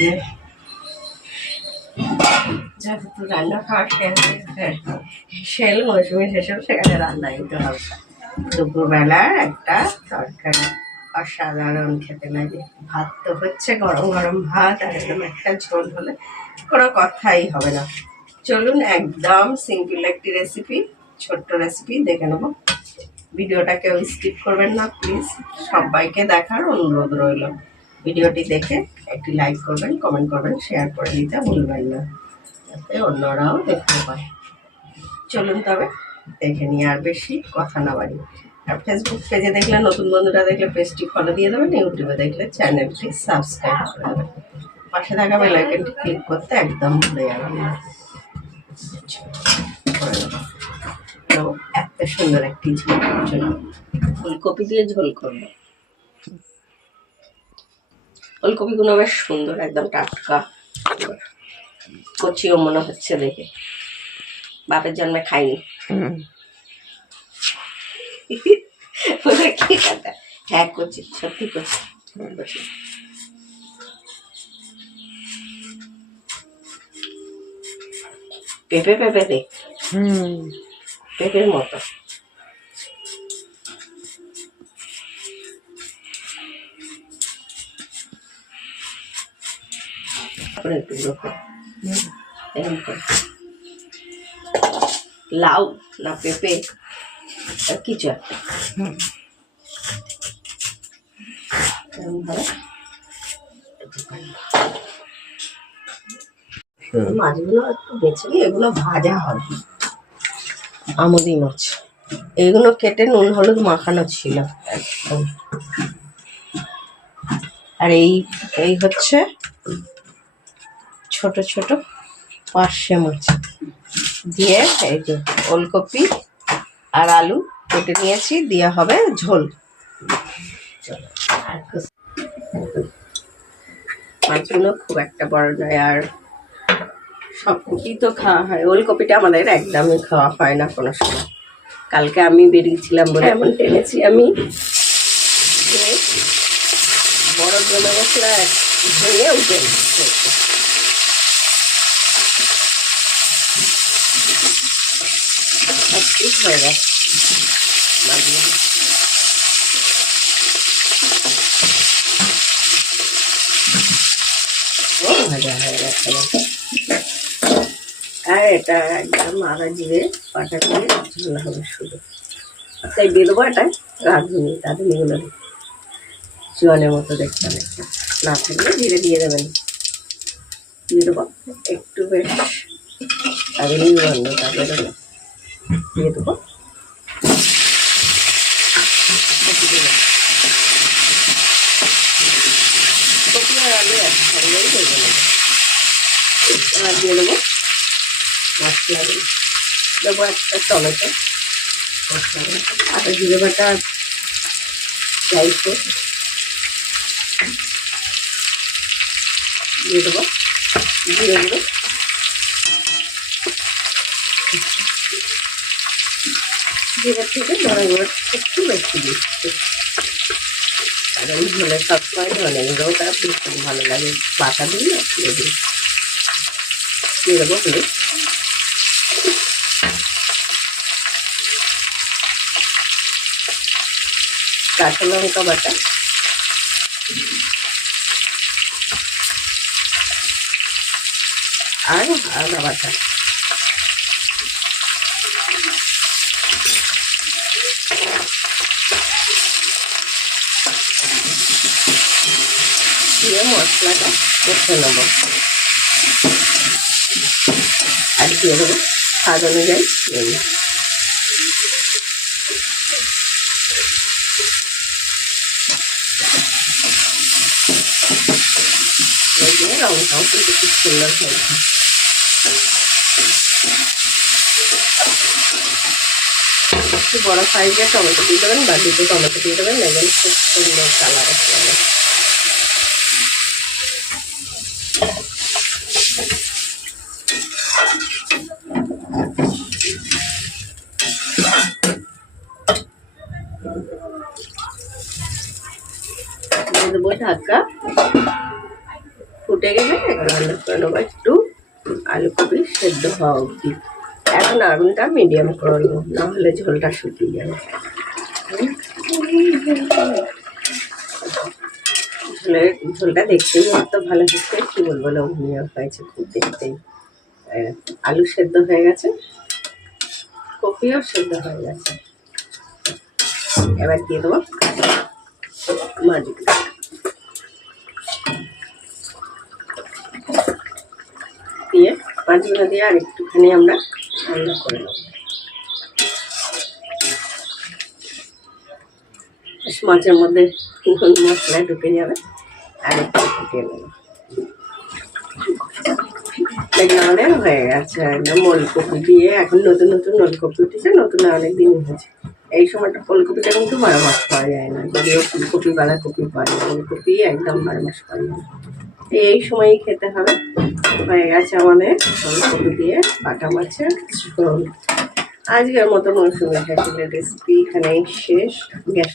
যে যেহেতু রান্না খাওয়া শেষ হ্যাঁ, মৌসুমি শেষে সেখানে রান্না দিতে হবে। দুপুরবেলা একটা তরকারি অসাধারণ খেতে লাগে। ভাত তো হচ্ছে গরম গরম ভাত আর একদম একটা ঝোল হলে কোনো কথাই হবে না। চলুন একদম সিম্পল একটি রেসিপি ছোট্ট রেসিপি দেখে নেব। ভিডিওটা কেউ স্কিপ করবেন না প্লিজ সবাইকে দেখার অনুরোধ রইল। ভিডিওটি দেখে একটি লাইক করবেন কমেন্ট করবেন শেয়ার করে দিতে ভুলবেন না। যাতে অন্যরাও দেখতে পায়। চলুন তবে দেখে নিয়ে আর বেশি কথা না বাড়ি। আর ফেসবুক পেজে দেখলে, নতুন বন্ধুরা দেখলে পেজটি ফলো দিয়ে দেবেন ইউটিউবে দেখলে চ্যানেলটি সাবস্ক্রাইব করে দেবেন। পাশে থাকা বেলাইকনটি ক্লিক করতে একদম ভুলে যাবেন না। তো, এত সুন্দর একটি ঝোল। ফুলকপি দিয়ে ঝোল করব। ফুলকপিগুলো বেশ সুন্দর একদম টাটকা। কচিও মনে হচ্ছে দেখে। বাপের জন্মে খাইনি। কি কথা? হ্যাঁ কচি সত্যি কচি। কচি। পেঁপে পেঁপে দে। হুম। পেঁপের মতো। তারপরে একটু গুঁড়ো কর। এরকম কর। লাউ না পেঁপে কিছু একটা। ভাবে মাছগুলো একটু বেছে নিয়ে এগুলো ভাজা হবে। আমুদি মাছ। এইগুলো কেটে নুন হলুদ মাখানো ছিল। একদম। আর এই এই হচ্ছে ছোট ছোট পার্শে মাছ দিয়ে এই যে ওলকপি আর আলু কেটে নিয়েছি, দিয়ে হবে ঝোল। মাছগুলো খুব একটা বড় নয়, আর সব কপি তো খাওয়া হয়। ওলকপিটা আমাদের একদমই খাওয়া হয় না কোনো সময়। কালকে আমি বেরিয়েছিলাম বলে এমন টেনেছি আমি বড় জমে মশলা ভেঙে উঠে ঠিক এটা একদম আদা জিরে পাটা দিয়ে ঝোল হবে শুধু তাই দিয়ে রাঁধুনি জলের মতো দেখতে না থাকলে জিরে দিয়ে দেবেন। দিয়ে দেবো। একটু বেশ। রাঁধুনি গন্ধ তারপরে দিয়ে দেবো। আর দিয়ে দেবো। মশলা দিই দেবো একটা টমেটো। মশলা দেবো জিরে বাটা যাই হোক দিয়ে দেবো। জিরে গুঁড়ো জিরে থেকে একটু বেশি দিচ্ছি। কারণ ঝোলে সবসময় ধনে ভীষণ ভালো লাগে। বাটা দিলে দিই দিয়ে দেবো হলুদ কাঁচা লঙ্কা বাটা। আর আদা বাটা দিয়ে মশলাটা কষে নেব। আর দিয়ে দেবো স্বাদ অনুযায়ী নুন। রঙটাও কিন্তু খুব সুন্দর হয়েছে। একটু বড় সাইজের টমেটো দিয়ে দেবেন বা দুটো টমেটো দিয়ে দেবেন দেখবেন খুব সুন্দর কালার আসবে। দেবো ঢাকা। ফুটে গেলে একটু। আলু কপি সেদ্ধ হওয়া অবধি। এখন আগুনটা মিডিয়াম করে নেব, নাহলে ঝোলটা শুকিয়ে যাবে। ঝোলের ঝোলটা দেখতেই অত ভালো হচ্ছে কী বলব লোভনীয় হয়েছে খুব দেখতেই আলু সেদ্ধ হয়ে গেছে, কপিও সেদ্ধ হয়ে গেছে। এবার দিয়ে দেবো মাছগুলো মাছগুলো দিয়ে আর একটুখানি আমরা রান্না করে নেব। মাছের মধ্যে মশলা ঢুকে যাবে, আর একটু ফুটিয়ে নেব। আমাদের হয়ে গেছে একদম ওলকপি দিয়ে, এখন নতুন নতুন ওলকপি উঠেছে, নতুন অনেক দিন হয়েছে। এই সময়টা ফুলকপিটা কিন্তু বারো মাস পাওয়া যায় না, যদিও ফুলকপি বাঁধাকপি পাওয়া যায় ফুলকপি একদম বারো মাস পাওয়া যায় না। এই সময়ই খেতে হবে। হয়ে গেছে আমাদের। দিয়ে বাটা মাছের আজকের মতো মৌসুমি খাইছিলের রেসিপি এখানেই শেষ। গ্যাস